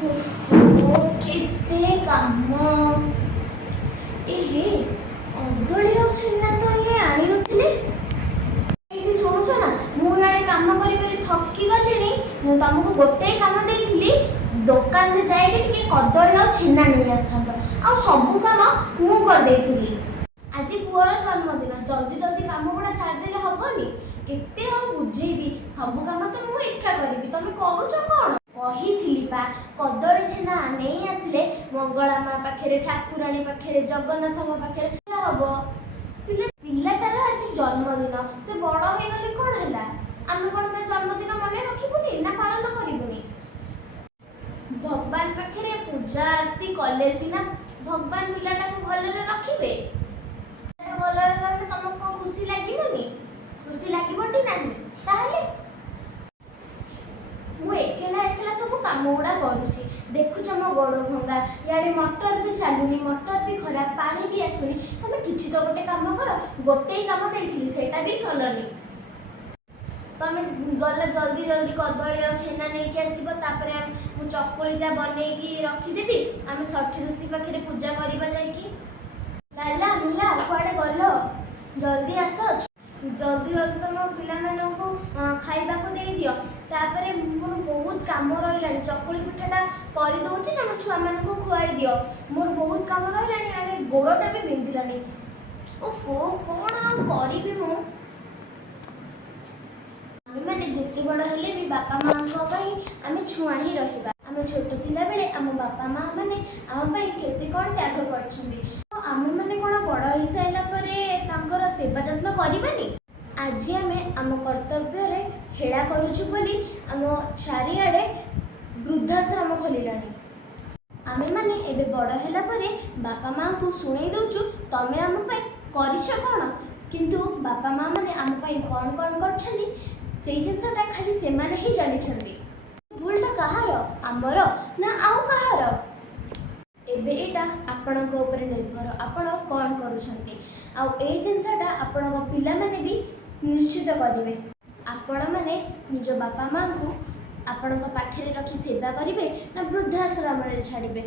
କେତେ କାମ। ଏହେ କଦଳୀ ଆଉ ଛେନା ତ ଇଏ ଆଣିନଥିଲେ। ଏଇଠି ଶୁଣୁଛ ନା, ମୁଁ ଇଆଡ଼େ କାମ କରି କରି ଥକି ଗଲିଣି। ମୁଁ ତମକୁ ଗୋଟେ କାମ ଦେଇଥିଲି, ଦୋକାନରେ ଯାଇକି ଟିକେ କଦଳୀ ଆଉ ଛେନା ନେଇ ଆସିଥାନ୍ତ। ଆଉ ସବୁ କାମ ମୁଁ କରିଦେଇଥିଲି। ଆଜି ପୁଅର ଜନ୍ମଦିନ, ଜଲ୍ଦି ଜଲ୍ଦି କାମ ଗୁଡ଼ା ସାରିଦେଲେ ହବନି? କେତେ ଆଉ ବୁଝେଇବି, ସବୁ କାମ ତ ମୁଁ ଏକା କରିବି, ତମେ କରୁଛ କଣ? କହିଥିଲି ବା, କଦଳୀ ଛେନା ନେଇ ଆସିଲେ ମଙ୍ଗଳା ମା ପାଖରେ, ଠାକୁରାଣୀ ପାଖରେ, ଜଗନ୍ନାଥଙ୍କ ପାଖରେ ପୂଜା ହବ। ପିଲାଟାର ଆଜି ଜନ୍ମଦିନ, ସେ ବଡ଼ ହେଇଗଲେ କଣ ହେଲା? ଆମେ କଣ ତା ଜନ୍ମଦିନ ମନେ ରଖିବୁନି ନା ପାଳନ କରିବୁନି? ଭଗବାନ ପାଖରେ ପୂଜା ଆରତି କଲେ ସିନା ଭଗବାନ ପିଲାଟାକୁ ଭଲରେ ରଖିବେ। ଭଲରେ ରହିଲେ ତମକୁ କଣ ଖୁସି ଲାଗିବନି? ଖୁସି ଲାଗିବଟି ନାହିଁ? ତାହେଲେ ମୁଁ ଏକେଲା ଏକେଲା ସବୁ କାମ ଗୁଡ଼ା କରୁଛି। ଦେଖୁଛ ମୋ ଗୋଡ଼ ଭଙ୍ଗା, ଇଆଡ଼େ ମଟର ବି ଚାଲୁନି, ମଟର ବି ଖରାପ, ପାଣି ବି ଆସୁନି। ତମେ କିଛି ତ ଗୋଟେ କାମ କର। ଗୋଟେ କାମ ଦେଇଥିଲି, ସେଇଟା ବି କଲନି। ତମେ ଗଲେ ଜଲ୍ଦି ଜଲ୍ଦି କଦଳୀ ଆଉ ଛେନା ନେଇକି ଆସିବ, ତାପରେ ମୁଁ ଚକୁଳିଟା ବନେଇକି ରଖିଦେବି। ଆମେ ଷଠି ଋଷି ପାଖରେ ପୂଜା କରିବା ଯାଇକି। ଲାଲା ମିଲା କୁଆଡ଼େ ଗଲ? ଜଲ୍ଦି ଆସ, ଜଲ୍ଦି ଜଲ୍ଦି ତମ ପିଲାମାନଙ୍କୁ ଖାଇବାକୁ ଦେଇଦିଅ। ତାପରେ ମୋର ବହୁତ କାମ ରହିଲାଣି, ଚକୁଳି ପିଠାଟା କରିଦେଉଛି ତମ ଛୁଆମାନଙ୍କୁ ଖୁଆଇ ଦିଅ। ମୋର ବହୁତ କାମ ରହିଲାଣି, ଆଡ଼େ ଗୋଡ଼ଟା ବି ବିନ୍ଧିଲାଣି। ଓହୋ, କ'ଣ ଆଉ କରିବି ମୁଁ? ଆମେମାନେ ଯେତେ ବଡ଼ ହେଲେ ବି ବାପା ମାଆଙ୍କ ପାଇଁ ଆମେ ଛୁଆ ହିଁ ରହିବା। ଆମେ ଛୋଟ ଥିଲାବେଳେ ଆମ ବାପା ମାଆ ମାନେ ଆମ ପାଇଁ କେତେ କ'ଣ ତ୍ୟାଗ କରିଛନ୍ତି। ଆମେମାନେ କ'ଣ ବଡ଼ ହେଇସାରିଲା ପରେ ତାଙ୍କର ସେବା ଯତ୍ନ କରିବାନି? ଆଜି ଆମେ ଆମ କର୍ତ୍ତବ୍ୟରେ ହେଳା କରୁଛୁ ବୋଲି ଆମ ଚାରିଆଡ଼େ ବୃଦ୍ଧାଶ୍ରମ ଖୋଲିଲାଣି। ଆମେମାନେ ଏବେ ବଡ଼ ହେଲା ପରେ ବାପା ମାଆଙ୍କୁ ଶୁଣେଇ ଦେଉଛୁ, ତମେ ଆମ ପାଇଁ କରିଛ କ'ଣ? କିନ୍ତୁ ବାପା ମାଆ ମାନେ ଆମ ପାଇଁ କ'ଣ କ'ଣ କରିଛନ୍ତି, ସେଇ ଜିନିଷଟା ଖାଲି ସେମାନେ ହିଁ ଜାଣିଛନ୍ତି। ଭୁଲଟା କାହାର? ଆମର ନା ଆଉ କାହାର? ଏବେ ଏଇଟା ଆପଣଙ୍କ ଉପରେ ନିର୍ଭର, ଆପଣ କ'ଣ କରୁଛନ୍ତି। ଆଉ ଏଇ ଜିନିଷଟା ଆପଣଙ୍କ ପିଲାମାନେ ବି ନିଶ୍ଚିତ କରିବେ। ଆପଣମାନେ ନିଜ ବାପା ମାଆଙ୍କୁ ଆପଣଙ୍କ ପାଖରେ ରଖି ସେବା କରିବେ ନା ବୃଦ୍ଧାଶ୍ରମରେ ଛାଡ଼ିବେ?